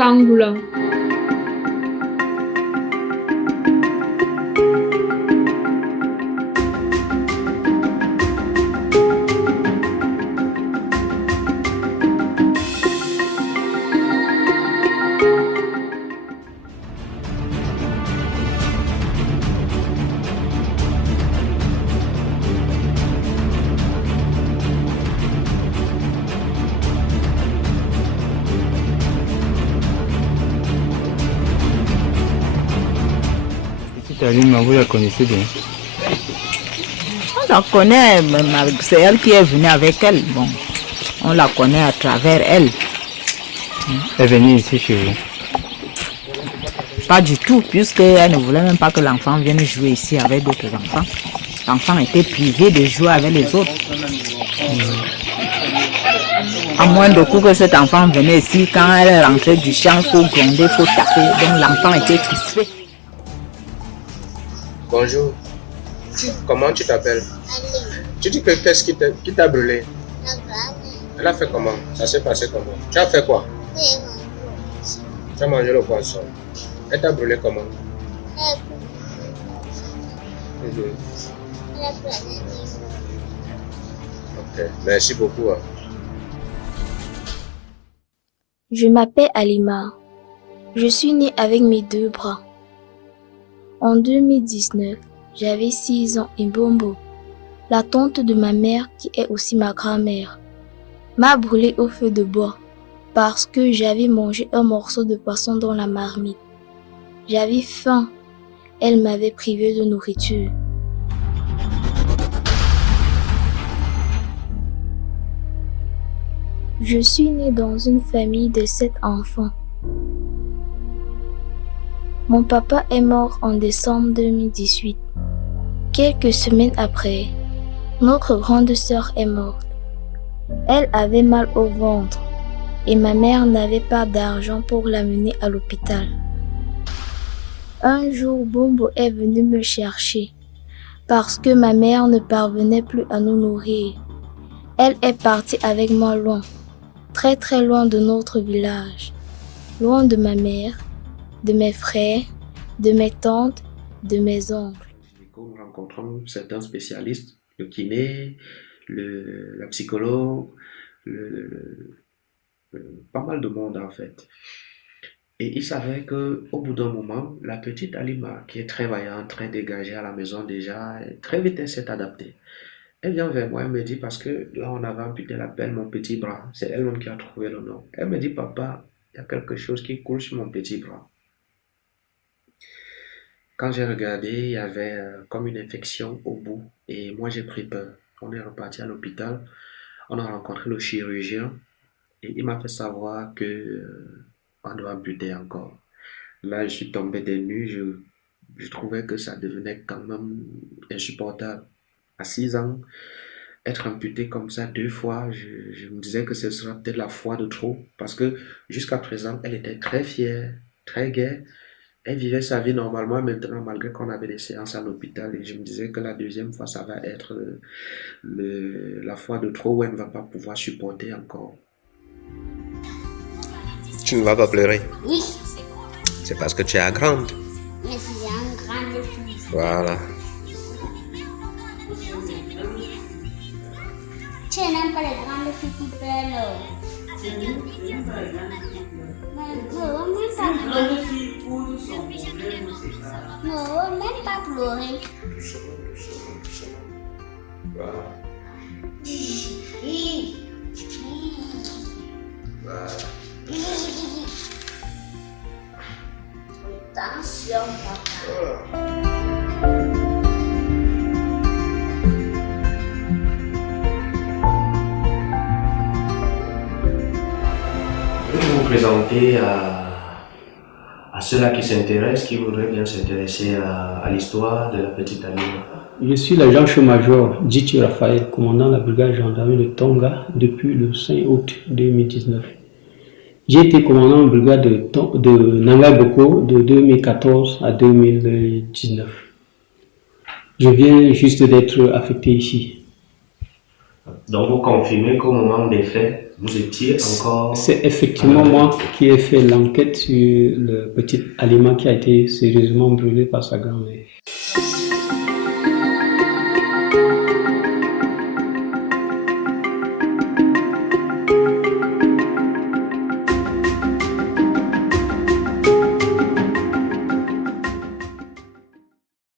sanglant. Alima, vous la connaissez bien? On la connaît, c'est elle qui est venue avec elle. Bon, on la connaît à travers elle. Elle est venue ici chez vous? Pas du tout, puisqu'elle ne voulait même pas que l'enfant vienne jouer ici avec d'autres enfants. L'enfant était privé de jouer avec les autres. À moins de coup que cet enfant venait ici, quand elle rentrait du champ, il faut gronder, il faut taper. Donc l'enfant était crispé. Bonjour. Comment tu t'appelles? Tu dis que qu'est-ce qui t'a brûlé? Elle a fait comment? Ça s'est passé comment? Tu as fait quoi? Tu as mangé le poisson. Elle t'a brûlé comment? Ok, merci beaucoup. Je m'appelle Alima. Je suis née avec mes 2 bras. En 2019, j'avais 6 ans et Bombo, la tante de ma mère qui est aussi ma grand-mère, m'a brûlé au feu de bois parce que j'avais mangé un morceau de poisson dans la marmite. J'avais faim. Elle m'avait privé de nourriture. Je suis née dans une famille de 7 enfants. Mon papa est mort en décembre 2018. Quelques semaines après, notre grande sœur est morte. Elle avait mal au ventre et ma mère n'avait pas d'argent pour l'amener à l'hôpital. Un jour, Bombo est venu me chercher parce que ma mère ne parvenait plus à nous nourrir. Elle est partie avec moi loin, très très loin de notre village, loin de ma mère, de mes frères, de mes tantes, de mes oncles. Nous rencontrons certains spécialistes, le kiné, la psychologue, pas mal de monde en fait. Et il savait qu'au bout d'un moment, la petite Alima, qui est très vaillante, très dégagée à la maison déjà, très vite elle s'est adaptée. Elle vient vers moi, elle me dit, parce que là on avait amputé la pelle, mon petit bras, c'est elle-même qui a trouvé le nom. Elle me dit, papa, il y a quelque chose qui coule sur mon petit bras. Quand j'ai regardé, il y avait comme une infection au bout et moi j'ai pris peur. On est reparti à l'hôpital, on a rencontré le chirurgien et il m'a fait savoir que on doit amputer encore. Là, je suis tombé des nues, je trouvais que ça devenait quand même insupportable. À 6 ans, être amputé comme ça 2 fois, je me disais que ce sera peut-être la fois de trop parce que jusqu'à présent, elle était très fière, très gaie. Elle vivait sa vie normalement maintenant malgré qu'on avait des séances à l'hôpital et je me disais que la deuxième fois ça va être la fois de trop où elle ne va pas pouvoir supporter encore. Tu ne vas pas pleurer? Oui. C'est parce que tu es grande. Mais si j'ai un grand fille. Voilà. Tu n'aimes pas les grandes filles qui pleurent. Non, même pas pleurer. Attention, papa. Je vais vous présenter à ceux-là qui s'intéressent, qui voudraient bien s'intéresser à l'histoire de la petite Alima. Je suis l'agent-major Diti Raphaël, commandant la brigade gendarmerie de Tonga depuis le 5 août 2019. J'ai été commandant de brigade de Nanga Boko de 2014 à 2019. Je viens juste d'être affecté ici. Donc vous confirmez qu'au moment des faits, vous étiez encore... C'est effectivement moi qui ai fait l'enquête sur le petit Alima qui a été sérieusement brûlé par sa grand-mère.